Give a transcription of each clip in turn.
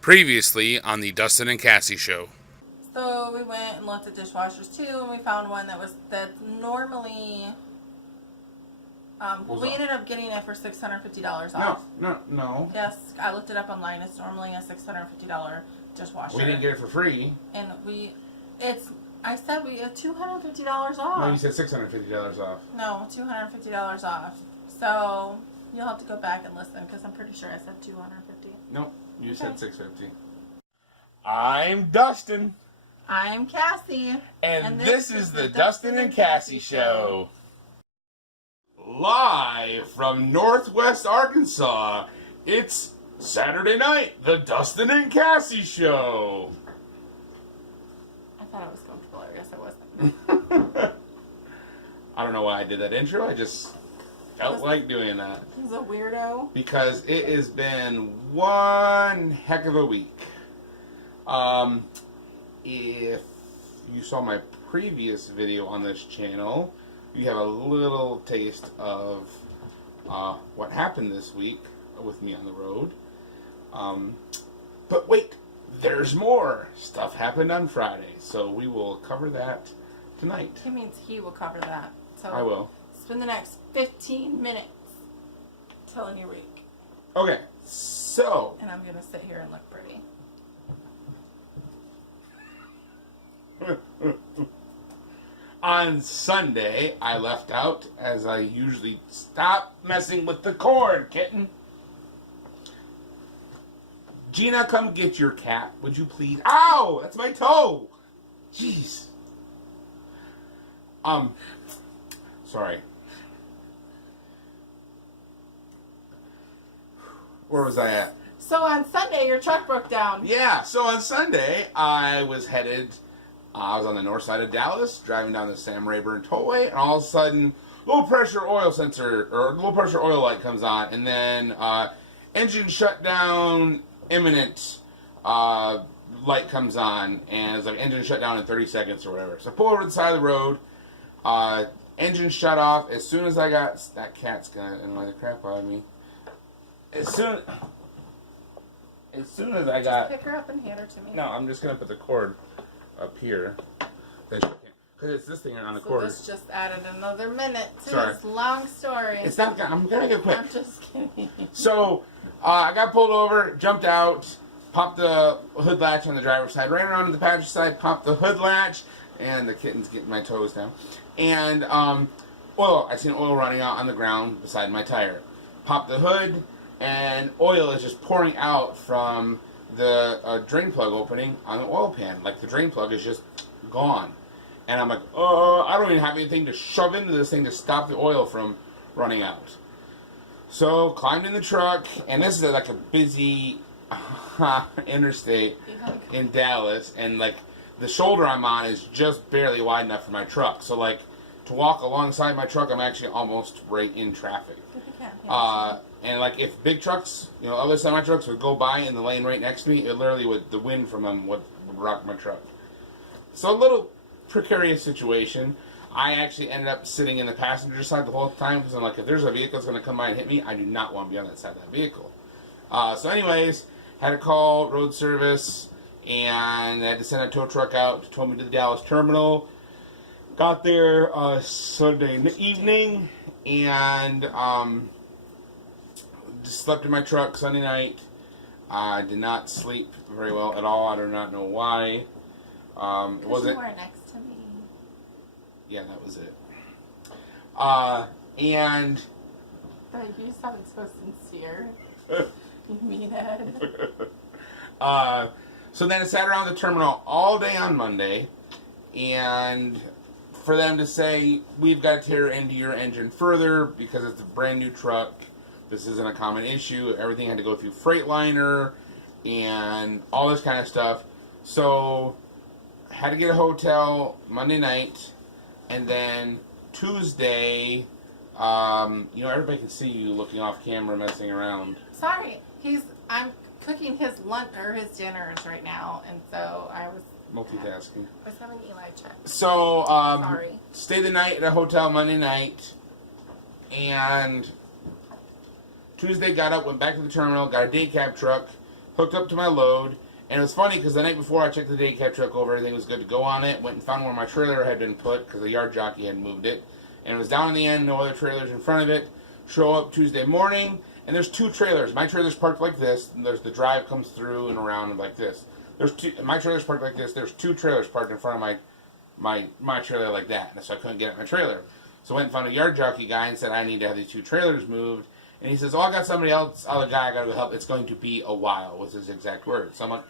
Previously on the Dustin and Cassie show. So we went and looked at dishwashers too, and we found one that's normally. We ended up getting it for $650 off. No. Yes, I looked it up online. It's normally a $650 dishwasher. We didn't get it for free. And I said we had $250 off. No, you said $650 off. No, $250 off. So you'll have to go back and listen because I'm pretty sure I said $250. Nope, you said $650. I'm Dustin. I'm Cassie. And this is the Dustin and Cassie show. Live from Northwest Arkansas, it's Saturday night, the Dustin and Cassie show. I thought I was comfortable. I guess I wasn't. I don't know why I did that intro. I just felt like doing that. He's a weirdo. Because it has been one heck of a week. If you saw my previous video on this channel, you have a little taste of what happened this week with me on the road. But wait, there's more. Stuff happened on Friday, so we will cover that tonight. It means he will cover that. So I will. Spend the next 15 minutes telling your week. Okay, so. And I'm going to sit here and look pretty. On Sunday, I left out, as I usually. Stop messing with the cord, kitten. Gina, come get your cat, would you please? Ow! That's my toe! Jeez. Sorry. Where was I at? So on Sunday, your truck broke down. Yeah, so on Sunday, I was headed... I was on the north side of Dallas, driving down the Sam Rayburn Tollway, and all of a sudden, low pressure oil light comes on, and then engine shutdown imminent light comes on, and it's like engine shut down in 30 seconds or whatever. So I pull over to the side of the road, engine shut off. As soon as I got that cat's gonna annoy the crap out of me. As soon as I got, pick her up and hand her to me. no, I'm just gonna put the cord up here, because it's this thing on the cord. This just added another minute to Sorry. this long story. It's not. I'm gonna get quick. I'm just kidding. So I got pulled over, jumped out, popped the hood latch on the driver's side, ran around to the passenger side, popped the hood latch, and the kitten's getting my toes down. And I seen oil running out on the ground beside my tire. Popped the hood, and oil is just pouring out from the drain plug opening on the oil pan. Like the drain plug is just gone. And I'm like, I don't even have anything to shove into this thing to stop the oil from running out. So climbed in the truck, and this is like a busy interstate in Dallas, and like the shoulder I'm on is just barely wide enough for my truck. So like to walk alongside my truck, I'm actually almost right in traffic. And like if big trucks, other semi trucks would go by in the lane right next to me, it literally would, the wind from them would rock my truck. So a little precarious situation. I actually ended up sitting in the passenger side the whole time because I'm like, if there's a vehicle that's going to come by and hit me, I do not want to be on that side of that vehicle. So anyways, had to call road service, and I had to send a tow truck out, tow me to the Dallas terminal. Got there Sunday evening, and just slept in my truck Sunday night. I did not sleep very well at all. I do not know why. It wasn't. You were next to me. Yeah, that was it. And. But you sounded so sincere. You meathead. So then I sat around the terminal all day on Monday, and for them to say, we've got to tear into your engine further because it's a brand new truck. This isn't a common issue. Everything had to go through Freightliner and all this kind of stuff. So had to get a hotel Monday night, and then Tuesday, everybody can see you looking off camera, messing around. Sorry, I'm cooking his lunch or his dinners right now, and so I was Multitasking. I was having Eli check. So, Sorry. stayed the night at a hotel Monday night, and Tuesday got up, went back to the terminal, got a day cab truck, hooked up to my load. And it was funny because the night before I checked the day cab truck over, everything was good to go on it. Went and found where my trailer had been put because the yard jockey had moved it. And it was down in the end, no other trailers in front of it. Show up Tuesday morning, and there's 2 trailers. My trailer's parked like this, and there's the drive comes through and around and like this. My trailer's parked like this. There's 2 trailers parked in front of my trailer like that, and so I couldn't get at my trailer. So I went and found a yard jockey guy and said I need to have these 2 trailers moved. And he says, "Oh, I got somebody else, other guy I got to help. It's going to be a while," was his exact words. So I'm like,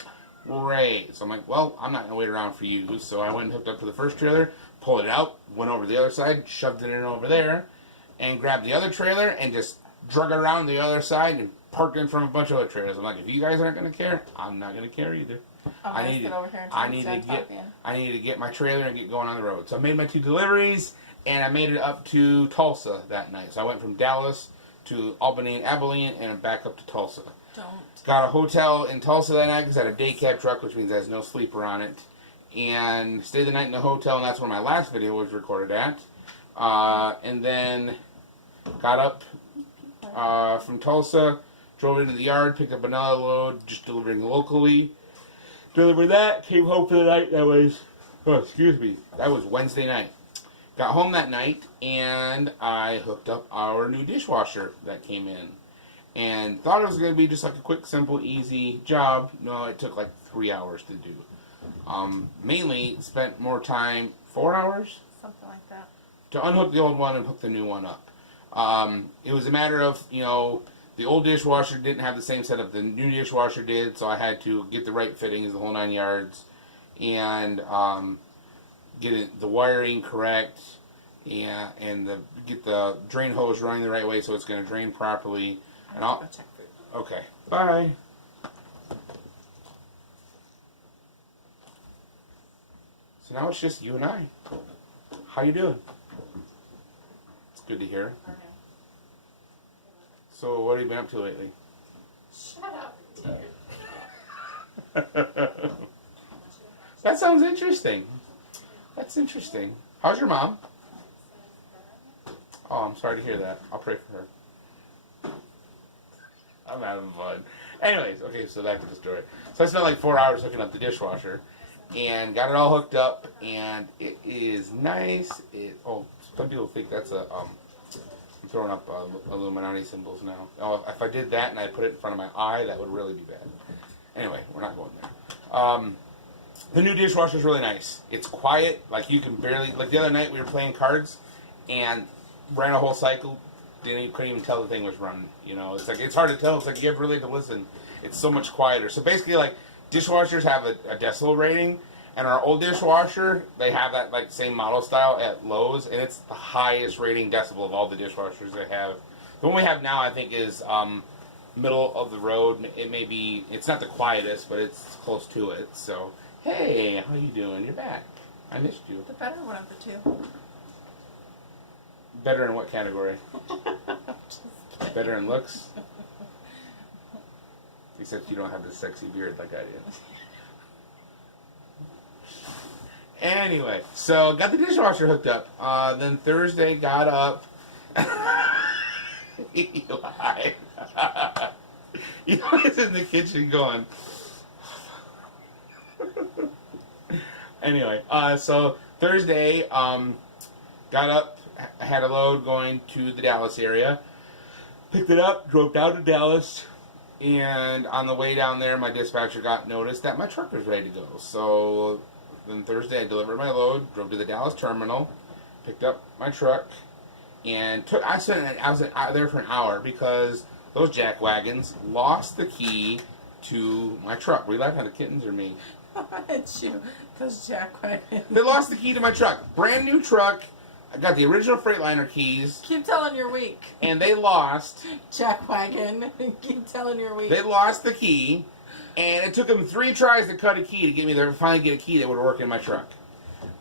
great. So I'm like, well, I'm not going to wait around for you. So I went and hooked up to the first trailer, pulled it out, went over to the other side, shoved it in over there, and grabbed the other trailer and just drug it around the other side and parked in front of a bunch of other trailers. I'm like, if you guys aren't going to care, I'm not going to care either. I need to get my trailer and get going on the road. So I made my 2 deliveries, and I made it up to Tulsa that night. So I went from Dallas to Albany and Abilene, and back up to Tulsa. Got a hotel in Tulsa that night because I had a day cab truck, which means there's no sleeper on it. And stayed the night in the hotel, and that's where my last video was recorded at. And then got up from Tulsa, drove into the yard, picked up another load, just delivering locally. Delivered that, came home for the night. That was, that was Wednesday night. Got home that night, and I hooked up our new dishwasher that came in. And thought it was going to be just like a quick, simple, easy job. No, it took like 3 hours to do. Mainly spent more time, 4 hours? Something like that. To unhook the old one and hook the new one up. It was a matter of, the old dishwasher didn't have the same setup the new dishwasher did, so I had to get the right fittings, the whole 9 yards, and get the wiring correct, and get the drain hose running the right way so it's going to drain properly. And I'll check food. Okay. Bye. So now it's just you and I. How you doing? It's good to hear. Okay. So what have you been up to lately? Shut up, That sounds interesting. That's interesting. How's your mom? Oh, I'm sorry to hear that. I'll pray for her. I'm having fun. Anyways, okay, so back to the story. So I spent like 4 hours hooking up the dishwasher and got it all hooked up, and it is nice. Some people think that's I'm throwing up Illuminati symbols now. Oh, if I did that and I put it in front of my eye, that would really be bad. Anyway, we're not going there. The new dishwasher is really nice. It's quiet, like you can barely, like the other night we were playing cards and ran a whole cycle. Couldn't even tell the thing was running. It's hard to tell. It's like you have really to listen. It's so much quieter. So basically, like dishwashers have a decibel rating, and our old dishwasher, they have that like same model style at Lowe's, and it's the highest rating decibel of all the dishwashers they have. The one we have now, I think, is middle of the road. It's not the quietest, but it's close to it. So hey, how you doing? You're back. I missed you. The better one of the 2. Better in what category? Just kidding. Better in looks? Except you don't have the sexy beard like I do. Anyway, so got the dishwasher hooked up. Then Thursday got up. Eli. Eli's in the kitchen going. Anyway, so Thursday, got up. I had a load going to the Dallas area. Picked it up, drove down to Dallas, and on the way down there, my dispatcher got notice that my truck was ready to go. So then Thursday, I delivered my load, drove to the Dallas terminal, picked up my truck, and I was out there for an hour because those jack wagons lost the key to my truck. Were you laughing at the kittens or me? It's you. Those jack wagons. They lost the key to my truck. Brand new truck. I got the original Freightliner keys. Keep telling you're weak. And they lost. Jack wagon. Keep telling you're weak. They lost the key. And it took them 3 tries to cut a key to get me there to finally get a key that would work in my truck.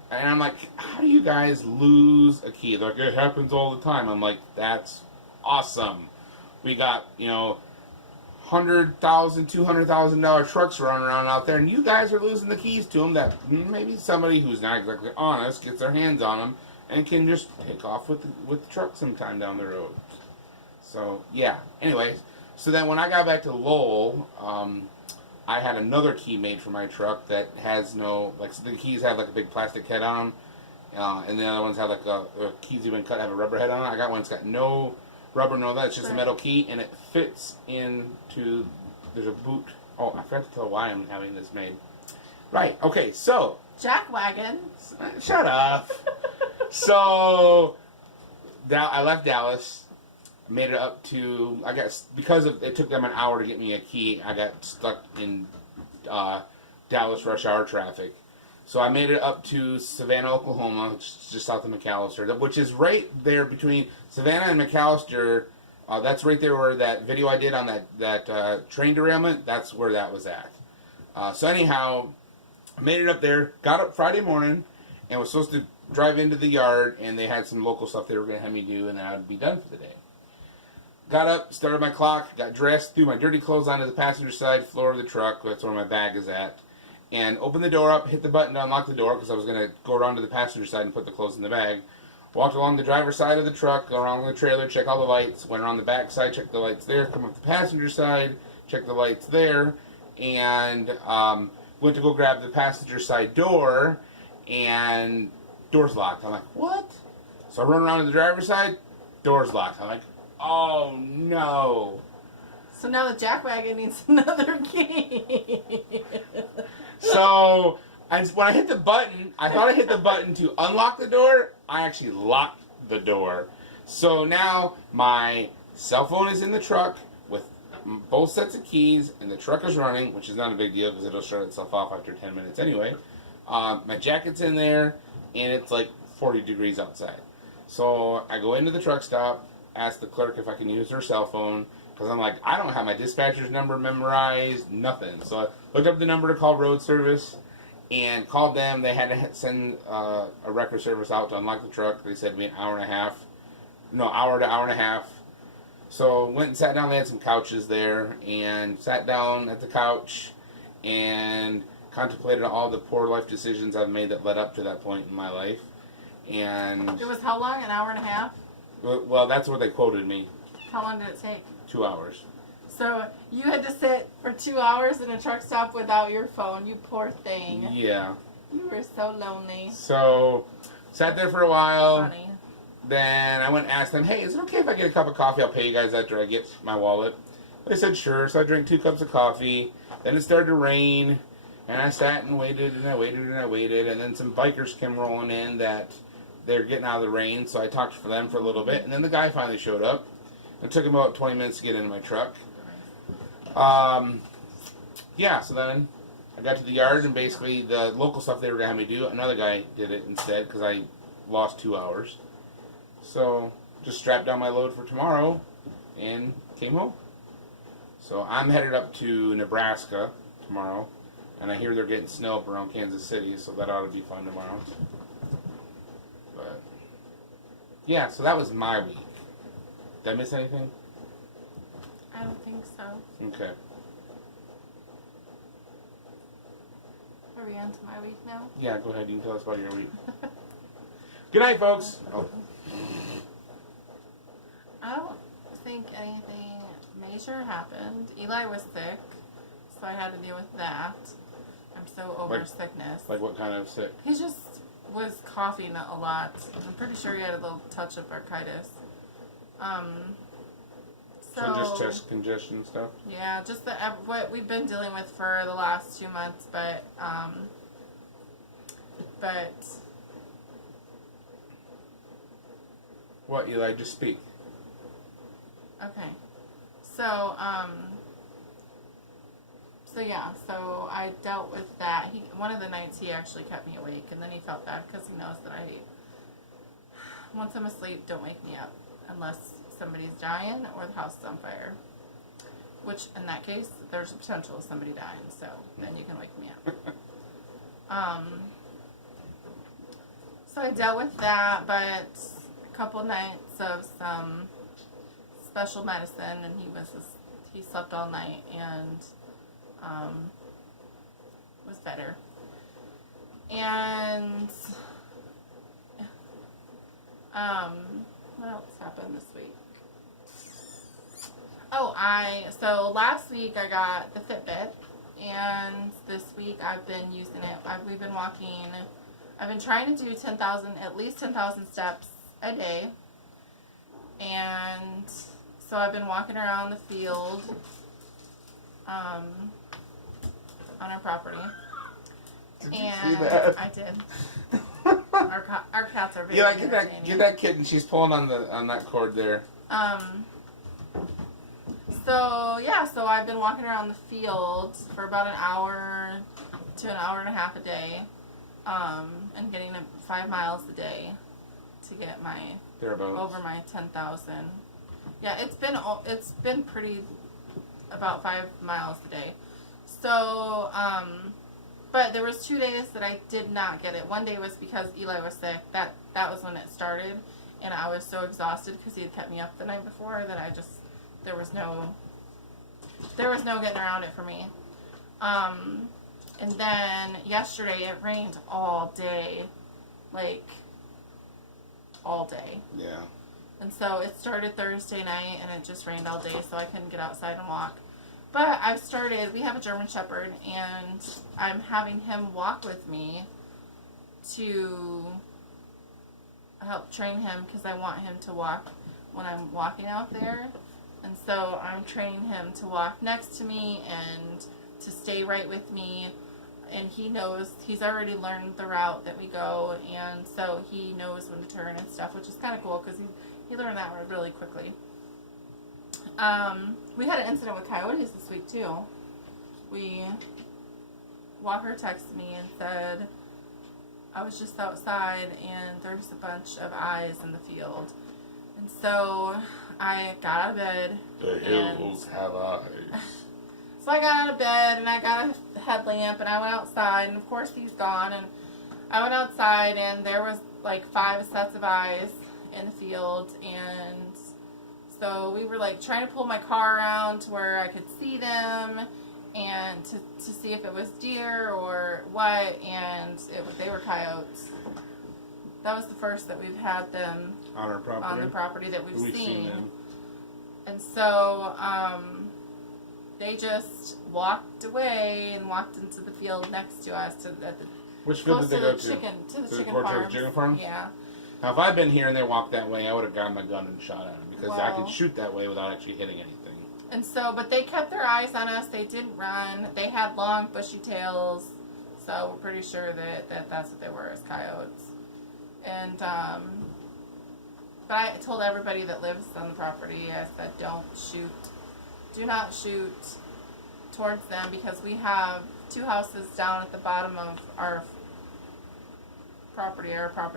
And I'm like, how do you guys lose a key? They're like, it happens all the time. I'm like, that's awesome. We got, $100,000, $200,000 trucks running around out there, and you guys are losing the keys to them that maybe somebody who's not exactly honest gets their hands on them and can just take off with the truck sometime down the road. So, yeah. Anyways, so then when I got back to Lowell, I had another key made for my truck that has no, like, so the keys have like a big plastic head on them, and the other ones have like keys you've been cut have a rubber head on it. I got one that's got no rubber, no that. It's just a metal key, and it fits into. There's a boot. Oh, I forgot to tell why I'm having this made. Right. Okay. So. Jackwagon. Shut up. So, I left Dallas. Made it up to, I got, because it took them an hour to get me a key, I got stuck in Dallas rush hour traffic. So I made it up to Savannah, Oklahoma, just south of McAllister, which is right there between Savannah and McAllister. That's right there where that video I did on that train derailment, that's where that was at. So anyhow, I made it up there, got up Friday morning, and was supposed to drive into the yard, and they had some local stuff they were going to have me do, and then I would be done for the day. Got up, started my clock, got dressed, threw my dirty clothes onto the passenger side floor of the truck, that's where my bag is at, and opened the door up, hit the button to unlock the door, because I was going to go around to the passenger side and put the clothes in the bag. Walked along the driver's side of the truck, go around the trailer, check all the lights, went around the back side, checked the lights there, come up the passenger side, checked the lights there, and went to go grab the passenger side door, and door's locked. I'm like, what? So I run around to the driver's side, door's locked. I'm like, oh no. So now the jackwagon needs another key. So when I hit the button, I thought I hit the button to unlock the door. I actually locked the door. So now my cell phone is in the truck with both sets of keys, and the truck is running, which is not a big deal because it'll shut itself off after 10 minutes anyway. My jacket's in there, and it's like 40 degrees outside. So I go into the truck stop, ask the clerk if I can use her cell phone, because I'm like, I don't have my dispatcher's number memorized, nothing. So I looked up the number to call road service and called them. They had to send a record service out to unlock the truck. They said it'd be an hour to hour to hour and a half. So went and sat down. They had some couches there, and sat down at the couch and contemplated all the poor life decisions I've made that led up to that point in my life. And It was how long? An hour and a half? well, that's what they quoted me. How long did it take? 2 hours. So you had to sit for 2 hours in a truck stop without your phone. You poor thing. Yeah. You were so lonely. So sat there for a while. Funny. Then I went and asked them, hey, is it okay if I get a cup of coffee? I'll pay you guys after I get my wallet. They said sure. So I drank 2 cups of coffee. Then it started to rain. And I sat and waited and I waited and I waited. And then some bikers came rolling in that they're getting out of the rain. So I talked to them for a little bit. And then the guy finally showed up. It took him about 20 minutes to get into my truck. Yeah, so then I got to the yard, and basically the local stuff they were going to have me do, another guy did it instead because I lost 2 hours. So just strapped down my load for tomorrow and came home. So I'm headed up to Nebraska tomorrow, and I hear they're getting snow up around Kansas City, so that ought to be fun tomorrow. But yeah, so that was my week. Did I miss anything? I don't think so. Okay. Are we on to my week now? Yeah, go ahead. You can tell us about your week. Good night, folks. Oh. I don't think anything major happened. Eli was sick, so I had to deal with that. I'm so over sickness. Like what kind of sick? He just was coughing a lot. I'm pretty sure he had a little touch of bronchitis. So just chest congestion stuff? Yeah, just what we've been dealing with for the last 2 months, but What, Eli? Just speak. okay. So yeah, so I dealt with that. One of the nights he actually kept me awake, and then he felt bad because he knows that once I'm asleep, don't wake me up unless somebody's dying or the house is on fire. Which, in that case, there's a potential of somebody dying, so then you can wake me up. So I dealt with that, but a couple nights of some special medicine, and he slept all night and was better. And what else happened this week? Oh, so last week I got the Fitbit, and this week I've been using it. We've been walking. I've been trying to do at least 10,000 steps a day, and so I've been walking around the field on our property. Did you And see that? I did. Our cats are very Yeah, entertaining. get that kitten. She's pulling on that cord there. So I've been walking around the field for about an hour to an hour and a half a day, and getting 5 miles a day to get over my 10,000. Yeah, it's been pretty about 5 miles a day. So, but there was 2 days that I did not get it. One day was because Eli was sick. That was when it started, and I was so exhausted because he had kept me up the night before that there was no getting around it for me. And then yesterday it rained all day, like all day. Yeah. And so it started Thursday night and it just rained all day, so I couldn't get outside and walk. But we have a German Shepherd, and I'm having him walk with me to help train him because I want him to walk when I'm walking out there. And so I'm training him to walk next to me and to stay right with me. And he's already learned the route that we go, and so he knows when to turn and stuff, which is kind of cool because he learned that really quickly. We had an incident with coyotes this week too. Walker texted me and said, I was just outside and there's a bunch of eyes in the field. And so I got out of bed. The hills have eyes. So I got out of bed and I got a headlamp and I went outside, and of course he's gone, and I went outside and there was like 5 sets of eyes in the field, and so we were like trying to pull my car around to where I could see them and to see if it was deer or what, and they were coyotes. That was the first that we've had them On our property. on the property that we've seen. them. And so they just walked away and walked into the field next to us Which field close did to they go the to? chicken Towards farms. chicken farms? Yeah. Now, if I'd been here and they walked that way, I would have gotten my gun and shot at them because I Well- could shoot that way without actually hitting anything. And so, but they kept their eyes on us. They didn't run. They had long, bushy tails. So we're pretty sure that that's what they were, as coyotes. And, but I told everybody that lives on the property, I said, do not shoot towards them, because we have 2 houses down at the bottom of our property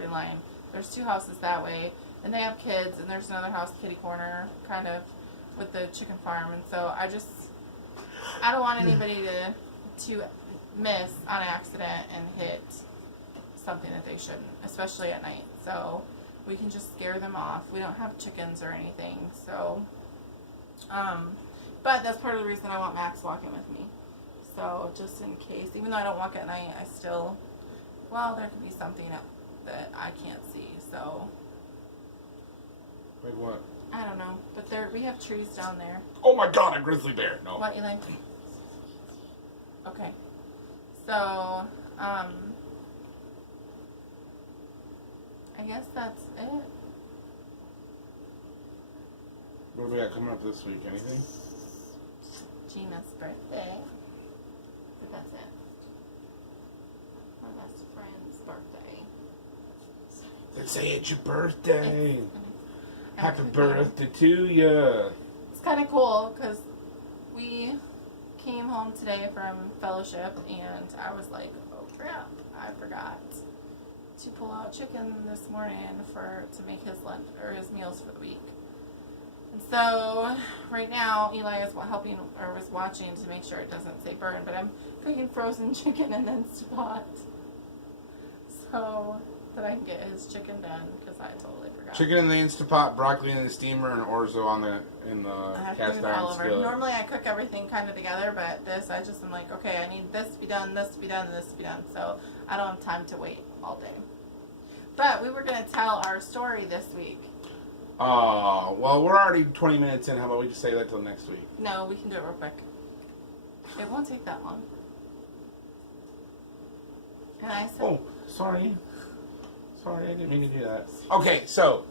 line. There's 2 houses that way, and they have kids, and there's another house kitty corner, kind of, with the chicken farm. And so I don't want anybody to miss on accident and hit something that they shouldn't, especially at night. So we can just scare them off. We don't have chickens or anything, so but that's part of the reason I want Max walking with me. So just in case, even though I don't walk at night, I still, there could be something that I can't see. So Like what? I don't know, but we have trees down there. Oh my god, a grizzly bear! No. What, Eli? Okay. So, I guess that's it. What do we got coming up this week? Anything? Gina's birthday. But that's it. My best friend's birthday. They say it's your birthday. Happy Okay. birthday to ya. It's kind of cool because we came home today from fellowship, and I was like, oh crap, I forgot to pull out chicken this morning to make his lunch or his meals for the week. And so right now Eli is helping or was watching to make sure it doesn't say burn, but I'm cooking frozen chicken in an Instant Pot so that I can get his chicken done, because I totally forgot. Chicken in the Instant Pot, broccoli in the steamer, and orzo in the I have to cast move it all iron over. skillet. Normally I cook everything kind of together, but this I just am like, okay, I need this to be done, this to be done, and this to be done. So I don't have time to wait all day. But we were going to tell our story this week. Oh, well, we're already 20 minutes in. How about we just say that till next week? No, we can do it real quick. It won't take that long. And I said, Oh, sorry. Sorry, I didn't mean to do that. Okay, so,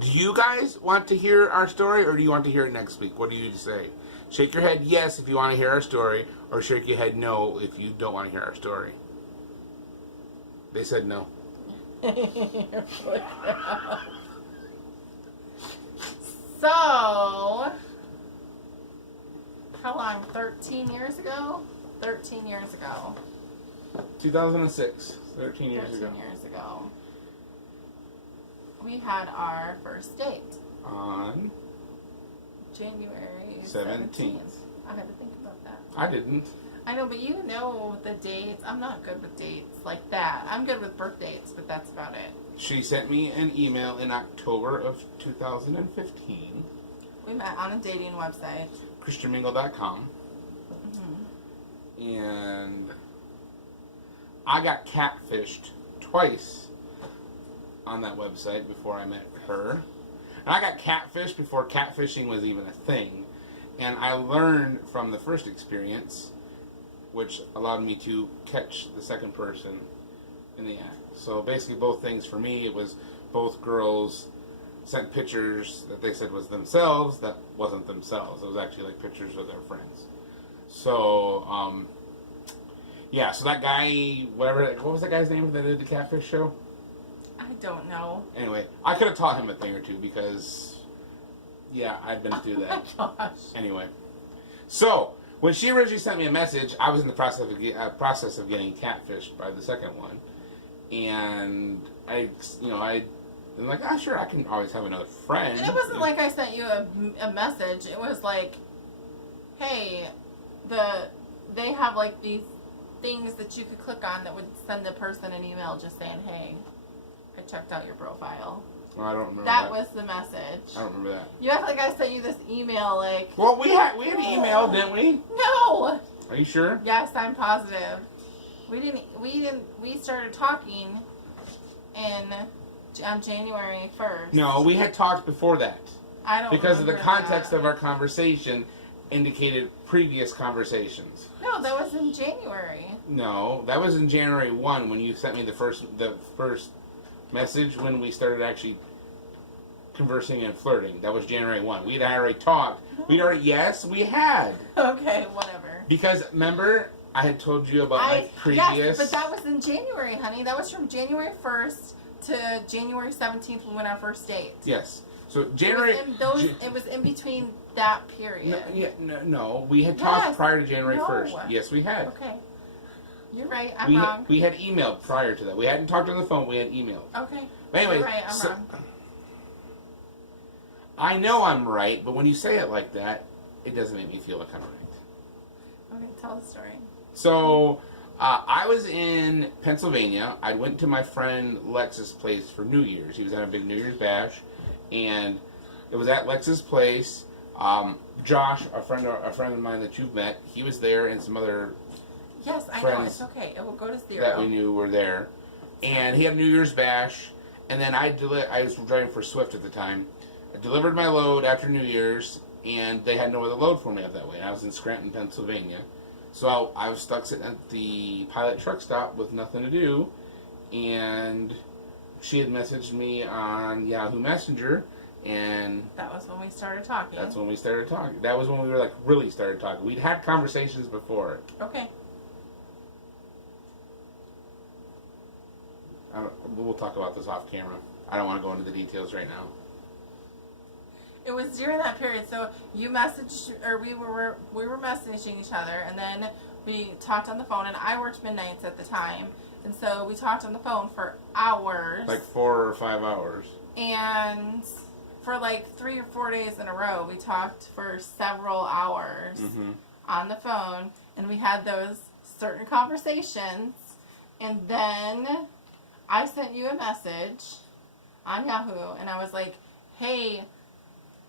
do you guys want to hear our story, or do you want to hear it next week? What do you say? Shake your head yes if you want to hear our story, or shake your head no if you don't want to hear our story. They said no. So, how long? 13 years ago? 13 years ago. 2006. 13 years 13 ago. years ago. We had our first date. On January 17th. I had to think about that. I didn't. I know, but you know the dates. I'm not good with dates like that. I'm good with birth dates, but that's about it. She sent me an email in October of 2015. We met on a dating website. ChristianMingle.com. Mm-hmm. And I got catfished twice on that website before I met her. And I got catfished before catfishing was even a thing. And I learned from the first experience, which allowed me to catch the second person in the act. So basically both things for me, it was both girls sent pictures that they said was themselves that wasn't themselves. It was actually like pictures of their friends. So, yeah, so that guy, what was that guy's name that did the catfish show? I don't know. Anyway, I could have taught him a thing or two because, yeah, I'd been through that. Oh my gosh. Anyway, so when she originally sent me a message, I was in the process of getting catfished by the second one, and I'm like, sure, I can always have another friend. And it wasn't like I sent you a message. It was like, hey, they have like these things that you could click on that would send the person an email just saying, hey, I checked out your profile. Well, I don't remember That was the message. I don't remember that. You act like I sent you this email, like. Well, we had email, didn't we? No. Are you sure? Yes, I'm positive. We started talking on January 1st. No, we had talked before that. I don't Because of the remember context that. of our conversation indicated previous conversations. No, that was in January. No, that was in January 1 when you sent me the first message when we started actually conversing and flirting. That was January 1. We had already talked. Yes, we had. Okay, whatever. Because, remember, I had told you about my previous... Yes, but that was in January, honey. That was from January 1st to January 17th when we went on our first date. Yes. So, January... It was in between that period. No, we had talked prior to January 1st. Yes, we had. Okay. You're right, I'm wrong. We had emailed prior to that. We hadn't talked on the phone, we had emailed. Okay. But anyway, You're right, I'm wrong. I know I'm right, but when you say it like that, it doesn't make me feel like I'm right. Okay, tell the story. So, I was in Pennsylvania. I went to my friend Lex's place for New Year's. He was at a big New Year's bash, and it was at Lex's place. Josh, a friend of mine that you've met, he was there, and some other Yes, I know, it's okay. It will go to 0. that we knew were there. And he had a New Year's bash, and then I was driving for Swift at the time. I delivered my load after New Year's, and they had no other load for me up that way. I was in Scranton, Pennsylvania. So I was stuck sitting at the Pilot truck stop with nothing to do, and she had messaged me on Yahoo Messenger, and that was when we started talking. that's when we started talking. That was when we were really started talking. We'd had conversations before. Okay. We'll talk about this off camera. I don't want to go into the details right now. It was during that period, so you messaged, or we were messaging each other, and then we talked on the phone, and I worked midnights at the time, and so we talked on the phone for hours. Like 4 or 5 hours. And for 3 or 4 days in a row, we talked for several hours on the phone, and we had those certain conversations, and then I sent you a message on Yahoo, and I was like, hey,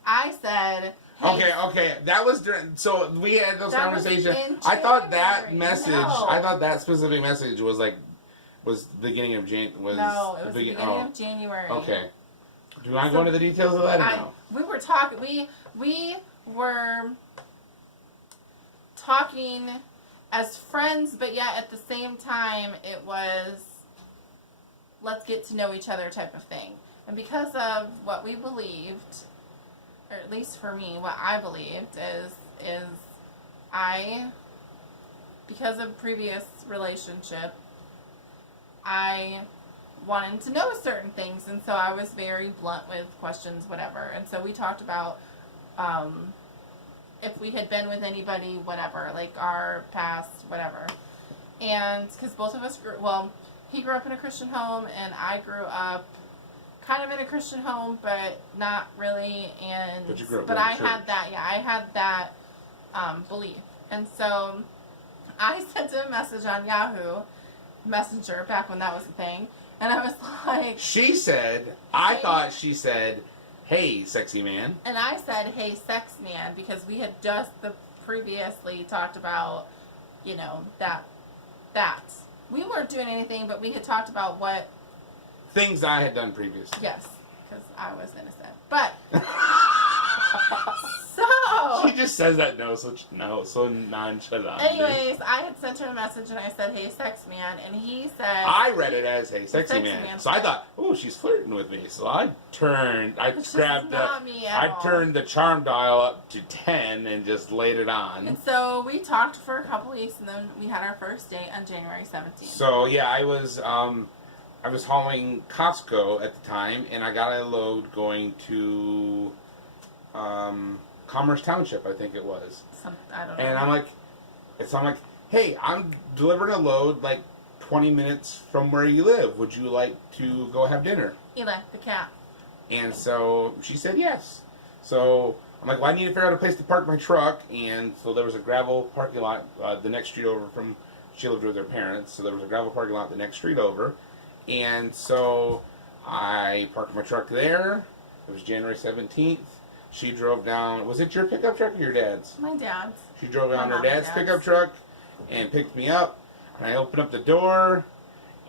I said... Hey, Okay. That was during... So we had those that was conversations. in I thought that January. message... No. I thought that specific message was the beginning of January. No, it was the beginning of January. Okay. Do you want to go into the details of that or no? We were talking... We were talking as friends, but yet at the same time, it was let's get to know each other type of thing. And because of what we believed, or at least for me, what I believed is I, because of previous relationship, I wanted to know certain things, and so I was very blunt with questions, whatever. And so we talked about if we had been with anybody, whatever, like our past, whatever. And because both of us he grew up in a Christian home, and I grew up kind of in a Christian home, but not really. And But you grew up but in I church. I had that belief, and so I sent him a message on Yahoo Messenger back when that was a thing, and I was like, I thought she said, "Hey, sexy man." and I said, "Hey, sex man," because we had just previously talked about, that we weren't doing anything, but we had talked about what. Things I had done previously. Yes, because I was innocent. But so She just says that so nonchalant. anyways, I had sent her a message and I said, "Hey, sex man," and he said, I read it as "Hey, sexy Sexy man." man. So I thought, "Oh, she's flirting with me." So I Which is not me at all. turned the charm dial up to 10 and just laid it on. And so we talked for a couple weeks, and then we had our first date on January 17th. So yeah, I was hauling Costco at the time, and I got a load going to Commerce Township, I think it was. I don't know. And I'm like, "Hey, I'm delivering a load like 20 minutes from where you live. Would you like to go have dinner?" Eli, the cat. And so she said yes. So I'm like, "Well, I need to figure out a place to park my truck." And so there was a gravel parking lot the next street over from, she lived with her parents, so there was a gravel parking lot the next street over. And so I parked my truck there. It was January 17th. She drove down. Was it your pickup truck or your dad's? My dad's. She drove down My her mom and dad's dad's. pickup truck and picked me up. And I opened up the door,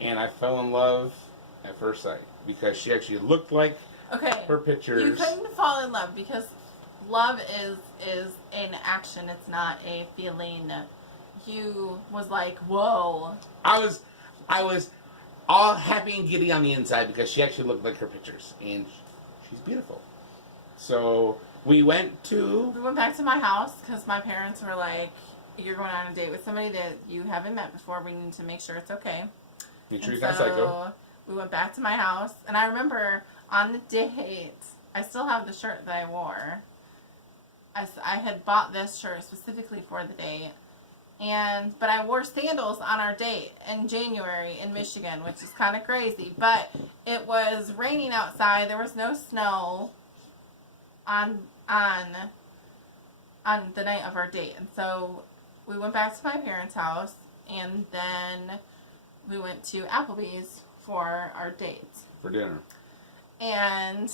and I fell in love at first sight because she actually looked like Okay. her pictures. You couldn't fall in love because love is an action. It's not a feeling. You was like, whoa. I was all happy and giddy on the inside because she actually looked like her pictures, and she's beautiful. So we went back to my house because my parents were like, "You're going on a date with somebody that you haven't met before. We need to make sure it's okay." Make sure And you're not psycho. we went back to my house, and I remember on the date, I still have the shirt that I wore. I had bought this shirt specifically for the date, but I wore sandals on our date in January in Michigan, which is kind of crazy. But it was raining outside. There was no snow on the night of our date, and so we went back to my parents' house, and then we went to Applebee's for our date. For dinner. And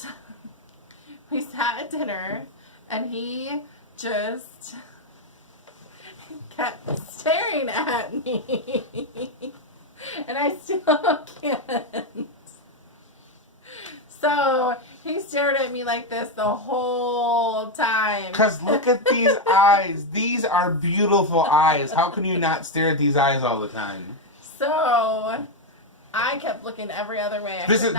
we sat at dinner, and he just kept staring at me. And I still can't. So he stared at me like this the whole time. Because look at these eyes. These are beautiful eyes. How can you not stare at these eyes all the time? So I kept looking every other way. This is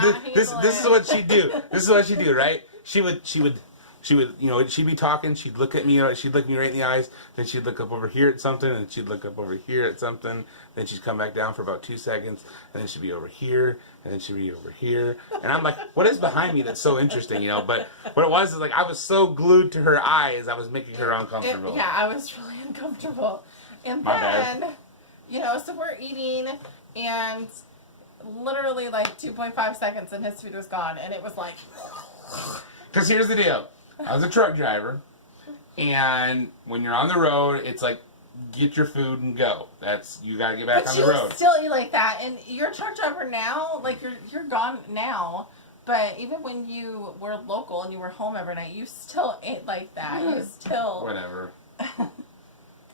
what she'd do. This is what she'd do, right? She would, she'd be talking. She'd look at me. She'd look me right in the eyes. Then she'd look up over here at something, and she'd look up over here at something. Then she'd come back down for about 2 seconds, and then she'd be over here, and then she'd be over here. And I'm like, what is behind me that's so interesting, But what it was is like I was so glued to her eyes, I was making her uncomfortable. I was really uncomfortable. And My then, bad. So we're eating, and literally like 2.5 seconds, and his food was gone, and it was like. Because here's the deal. I was a truck driver, and when you're on the road, it's like, get your food and go. You gotta get back on the road. But you still eat like that, and you're a truck driver now, like you're gone now, but even when you were local and you were home every night, you still ate like that. You still. Whatever.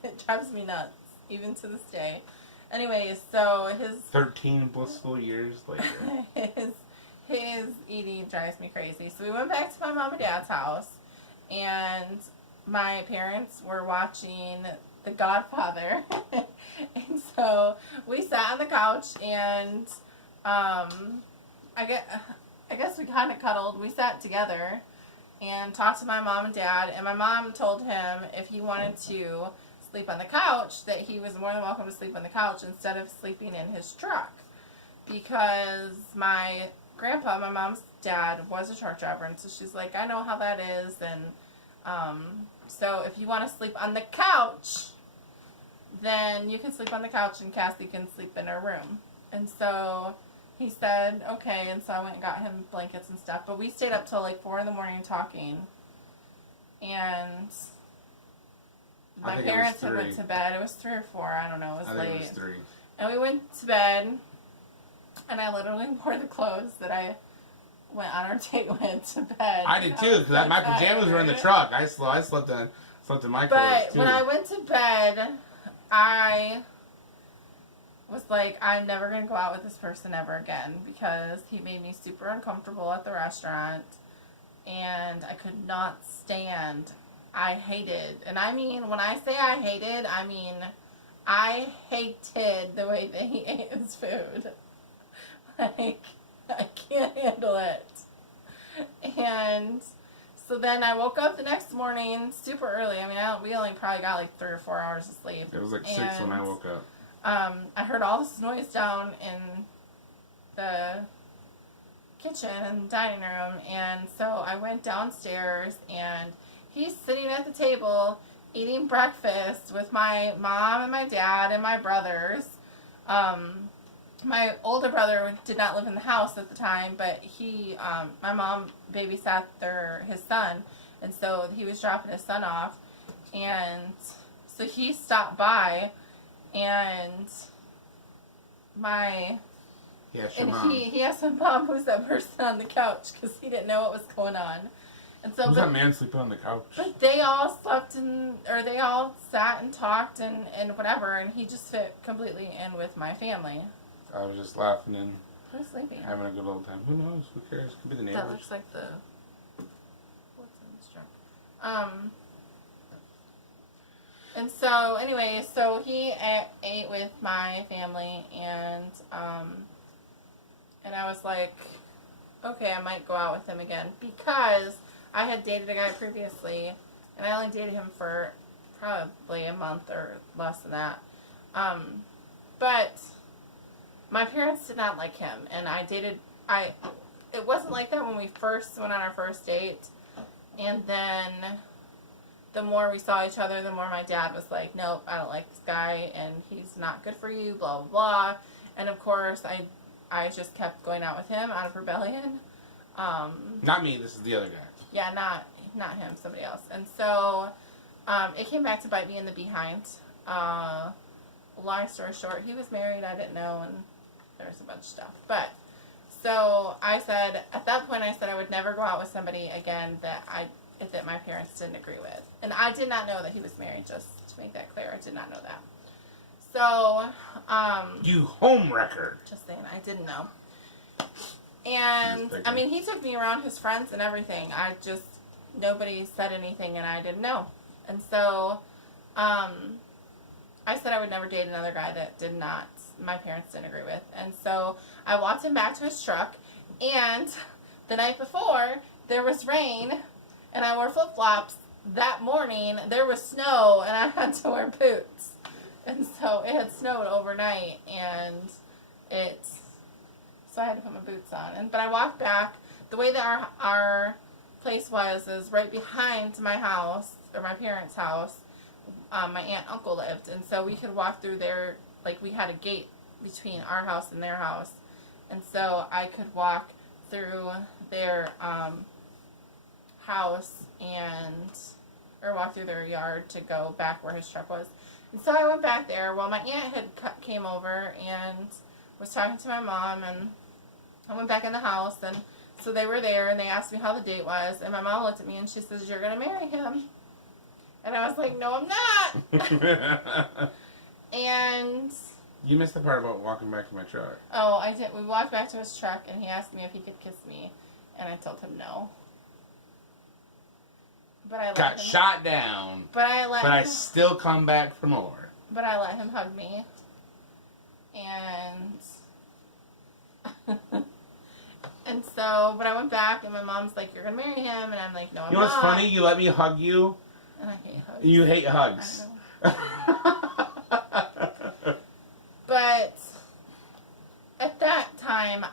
It drives me nuts, even to this day. Anyways, so 13 blissful years later. his eating drives me crazy. So we went back to my mom and dad's house, and my parents were watching The Godfather. And so we sat on the couch and I guess we kind of cuddled. We sat together and talked to my mom and dad, and my mom told him if he wanted to sleep on the couch that he was more than welcome to sleep on the couch instead of sleeping in his truck, because my grandpa, my mom's dad, was a truck driver, and so she's like, I know how that is, and so if you want to sleep on the couch, then you can sleep on the couch and Cassie can sleep in her room. And so he said, okay, and so I went and got him blankets and stuff. But we stayed up till like 4 in the morning talking. And my parents had went to bed. It was 3 or 4, I don't know, it was late. It was 3. And we went to bed, and I literally wore the clothes that I went on our date with to bed. I did too, because my pajamas were in the truck. I slept in my clothes too. But when I went to bed, I was like, I'm never going to go out with this person ever again, because he made me super uncomfortable at the restaurant, and I could not stand. I hated, and I mean, when I say I hated, I mean, I hated the way that he ate his food. Like, I can't handle it. And so then I woke up the next morning super early. I mean, we only probably got like 3 or 4 hours of sleep. It was like 6 when I woke up. I heard all this noise down in the kitchen and dining room, and so I went downstairs, and he's sitting at the table eating breakfast with my mom and my dad and my brothers. My older brother did not live in the house at the time, but my mom babysat his son, and so he was dropping his son off, and so he stopped by, and he asked my mom, who's that person on the couch, because he didn't know what was going on. And so, who's that man sleeping on the couch? But they all they all sat and talked and whatever, and he just fit completely in with my family. I was just laughing and who's sleeping? having a good old time. Who knows? Who cares? Could be the neighbors. That looks like what's in this truck? And so anyway, so he ate with my family, and I was like, okay, I might go out with him again, because I had dated a guy previously, and I only dated him for probably a month or less than that. But my parents did not like him, and it wasn't like that when we first went on our first date, and then the more we saw each other, the more my dad was like, nope, I don't like this guy, and he's not good for you, blah, blah, blah. And of course, I just kept going out with him out of rebellion. Not me, this is the other guy. Yeah, not him, somebody else. And so it came back to bite me in the behind. Long story short, he was married, I didn't know, and there was a bunch of stuff. But so at that point I said I would never go out with somebody again that my parents didn't agree with. And I did not know that he was married, just to make that clear. I did not know that. So, you home wrecker. Just saying, I didn't know. And, I mean, he took me around his friends and everything. Nobody said anything, and I didn't know. And so, I said I would never date another guy that my parents didn't agree with. And so, I walked him back to his truck, and the night before, there was rain, and I wore flip-flops. That morning, there was snow, and I had to wear boots. And so it had snowed overnight, and so I had to put my boots on. But I walked back. The way that our place is right behind my house, or my parents' house. My aunt and uncle lived, and so we could walk through there. Like, we had a gate between our house and their house, and so I could walk through their house or walk through their yard to go back where his truck was. And so I went back there. Well, my aunt came over and was talking to my mom, and I went back in the house, and so they were there, and they asked me how the date was, and my mom looked at me, and she says, "You're going to marry him." And I was like, "No, I'm not." And you missed the part about walking back to my truck. Oh, I did. We walked back to his truck, and he asked me if he could kiss me, and I told him no. But I let got him, shot down, But I let but I him, still come back for more. But I let him hug me. And and so, but I went back, and my mom's like, "You're gonna marry him," and I'm like, "No, I'm not." You know what's funny? You let me hug you. And I hate hugs. You hate hugs. But at that time,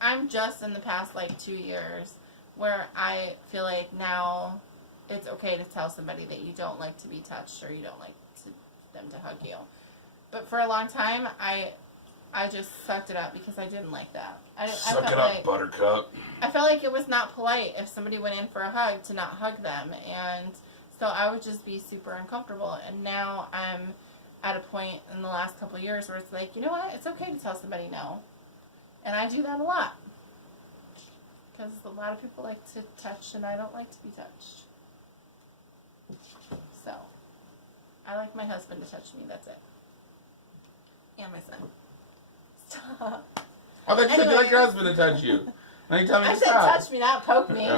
I'm just in the past like 2 years where I feel like now it's okay to tell somebody that you don't like to be touched or you don't like them to hug you. But for a long time, I just sucked it up because I didn't like that. Suck it up, buttercup. I felt like it was not polite if somebody went in for a hug to not hug them. And so I would just be super uncomfortable. And now I'm at a point in the last couple of years where it's like, you know what? It's okay to tell somebody no. And I do that a lot. Because a lot of people like to touch and I don't like to be touched. So, I like my husband to touch me. That's it. And my son. Stop. I thought you said you like your husband to touch you. Now you tell me I to said stop. touch me, not poke me.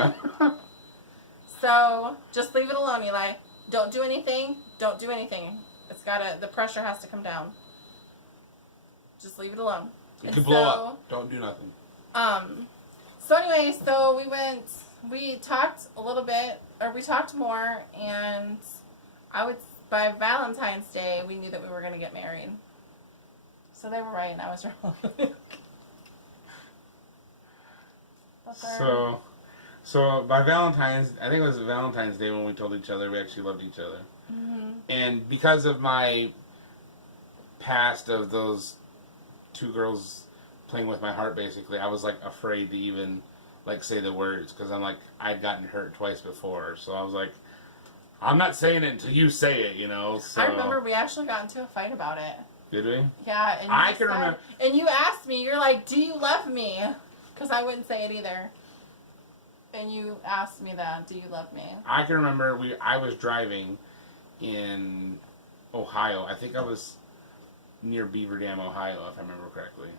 So, just leave it alone, Eli. Don't do anything. Don't do anything. The pressure has to come down. Just leave it alone. You could blow up. Don't do nothing. So anyway, so we talked a little bit, or we talked more, and by Valentine's Day, we knew that we were going to get married. So they were right, and I was wrong. So by Valentine's, I think it was Valentine's Day when we told each other we actually loved each other. Mm-hmm. And because of my past of those two girls playing with my heart, basically, I was like afraid to even like say the words because I'm like I'd gotten hurt twice before, so I was like, I'm not saying it until you say it, you know. So I remember we actually got into a fight about it. Did we? Yeah, and I can remember. And you asked me, you're like, "Do you love me?" Because I wouldn't say it either. And you asked me that, "Do you love me?" I can remember I was driving in Ohio. I think I was near Beaver Dam, Ohio, if I remember correctly.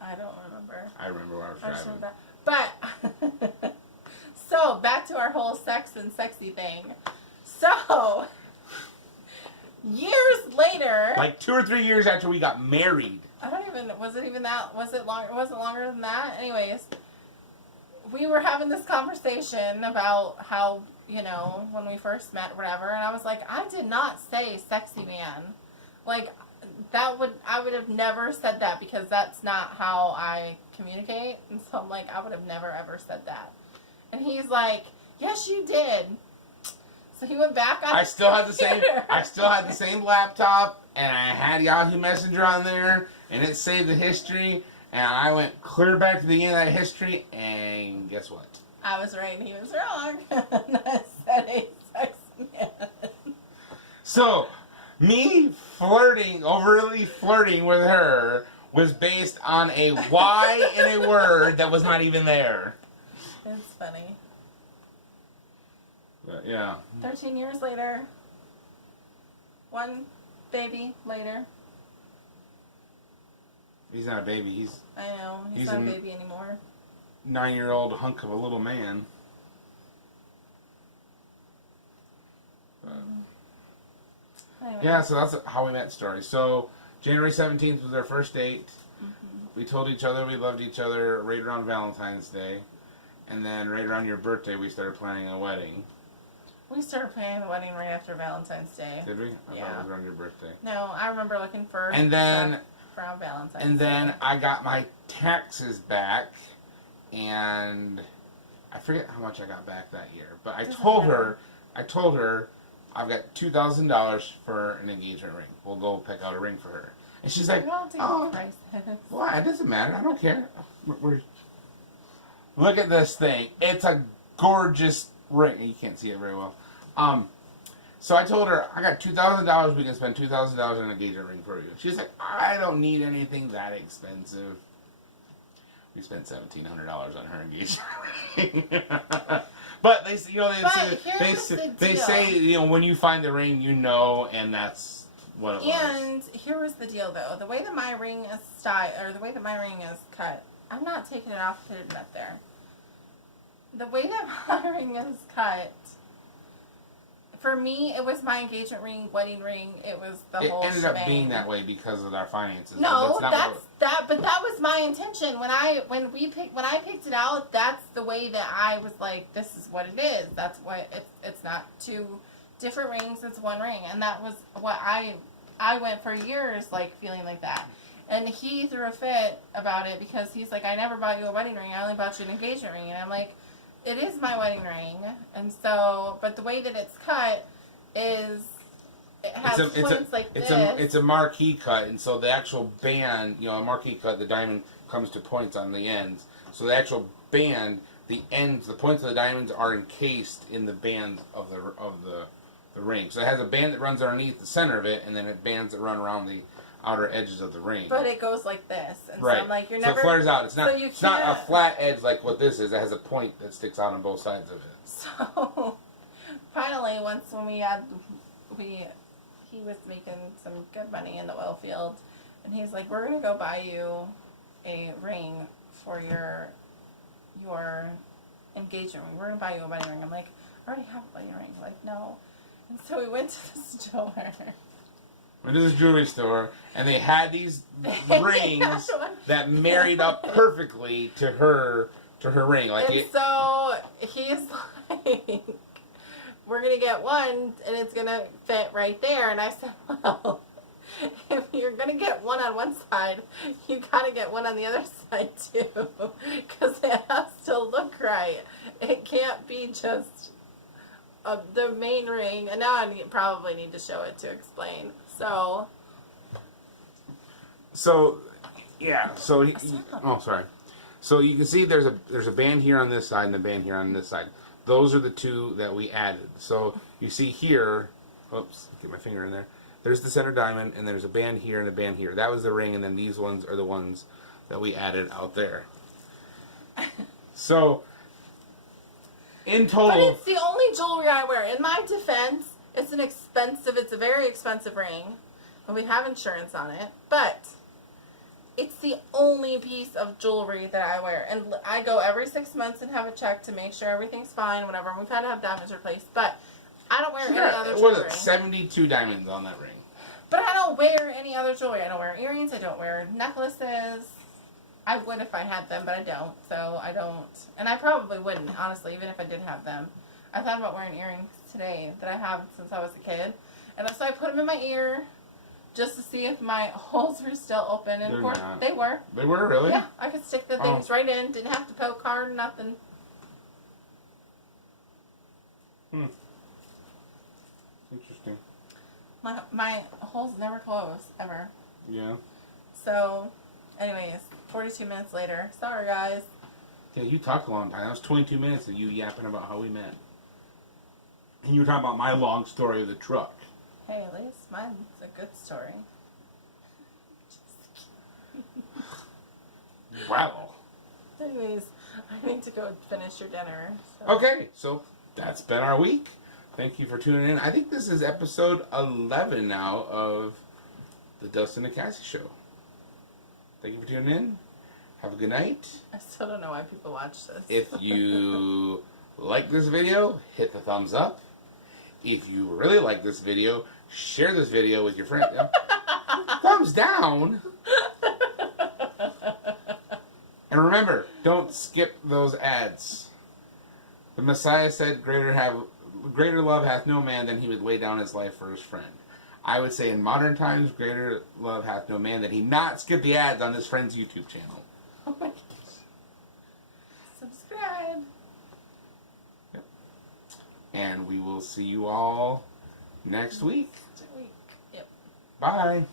I don't remember. I remember where I was driving. But, so, back to our whole sex and sexy thing. So, years later... Like 2 or 3 years after we got married. Was it longer than that? Anyways, we were having this conversation about how, when we first met or whatever, and I was like, I did not say sexy man. Like, I would have never said that because that's not how I communicate. And so I'm like, I would have never ever said that. And he's like, yes, you did. So he went back on I still had the same laptop, and I had Yahoo Messenger on there, and it saved the history, and I went clear back to the end of that history, and guess what? I was right and he was wrong. And I said a sex man. So, me overly flirting with her was based on a Y in a word that was not even there. It's funny. But, yeah. 13 years later. One baby later. He's not a baby. I know. He's not a baby anymore. 9-year-old hunk of a little man. Anyway. Yeah, so that's how we met story. So, January 17th was our first date. Mm-hmm. We told each other we loved each other right around Valentine's Day. And then right around your birthday, we started planning a wedding. We started planning the wedding right after Valentine's Day. Did we? I thought it was around your birthday. No, I remember looking for And then for Valentine's And then Day. I got my taxes back, and I forget how much I got back that year. But I told her, I've got $2,000 for an engagement ring. We'll go pick out a ring for her. And she's like, oh, well, it doesn't matter. I don't care. Look at this thing. It's a gorgeous ring. You can't see it very well. So I told her, I got $2,000. We can spend $2,000 on an engagement ring for you. She's like, I don't need anything that expensive. We spent $1,700 on her engagement ring. But they say, when you find the ring, and that's what it was. And here was the deal, though. The way that my ring is the way that my ring is cut, I'm not taking it off, putting it up there. The way that my ring is cut, for me, it was my engagement ring, wedding ring. It was the It whole ended up shebang. being that way because of our finances. No, not that's what- that. But that was my intention when I picked it out. That's the way that I was like, this is what it is. That's what it's not two different rings. It's one ring, and that was what I went for years like feeling like that. And he threw a fit about it because he's like, I never bought you a wedding ring. I only bought you an engagement ring, and I'm like, it is my wedding ring, and so, but the way that it's cut is it has points like this. It's a marquee cut, and so the actual band, a marquee cut, the diamond comes to points on the ends. So the actual band, the ends, the points of the diamonds are encased in the band of the ring. So it has a band that runs underneath the center of it, and then it bands that run around the outer edges of the ring. But it goes like this, and right. so I'm like, you're so never. it flares out. It's not. So you it's not a can't- flat edge like what this is. It has a point that sticks out on both sides of it. So finally, once when he was making some good money in the oil field, and he's like, we're gonna go buy you a ring for your engagement ring. We're gonna buy you a wedding ring. I'm like, I already have a wedding ring. Like, no. And so we went to the store. Went to this jewelry store, and they had these rings that married up perfectly to her ring. Like And so he's like, we're going to get one, and it's going to fit right there. And I said, well, if you're going to get one on one side, you got to get one on the other side, too. Because it has to look right. It can't be just the main ring. And now I probably need to show it to explain. So yeah. So sorry. So you can see there's a band here on this side and a band here on this side. Those are the two that we added. So you see here, oops, get my finger in there. There's the center diamond, and there's a band here and a band here. That was the ring, and then these ones are the ones that we added out there. So in But total, it's the only jewelry I wear. In my defense, it's a very expensive ring, and we have insurance on it, but it's the only piece of jewelry that I wear. And I go every 6 months and have a check to make sure everything's fine, whatever, and we've had to have diamonds replaced, but I don't wear any other what is jewelry. it, 72 diamonds on that ring. But I don't wear any other jewelry. I don't wear earrings, I don't wear necklaces. I would if I had them, but I don't, so I don't. And I probably wouldn't, honestly, even if I did have them. I thought about wearing earrings today that I have since I was a kid. And so I put them in my ear just to see if my holes were still open. And They're of course, not. they were. They were, really? Yeah, I could stick the things right in. Didn't have to poke hard, nothing. Interesting. My holes never close, ever. Yeah. So, anyways, 42 minutes later. Sorry, guys. Yeah, you talked a long time. That was 22 minutes of you yapping about how we met. And you were talking about my long story of the truck. Hey, at least mine's a good story. Wow. Anyways, I need to go finish your dinner. So. Okay, so that's been our week. Thank you for tuning in. I think this is episode 11 now of the Dustin and Cassie Show. Thank you for tuning in. Have a good night. I still don't know why people watch this. If you like this video, hit the thumbs up. If you really like this video, share this video with your friends. Thumbs down. And remember, don't skip those ads. The Messiah said, greater love hath no man than he would lay down his life for his friend. I would say in modern times, greater love hath no man than he not skip the ads on his friend's YouTube channel. Oh my gosh. Subscribe. Yep. And we will see you all next week. Yep. Bye.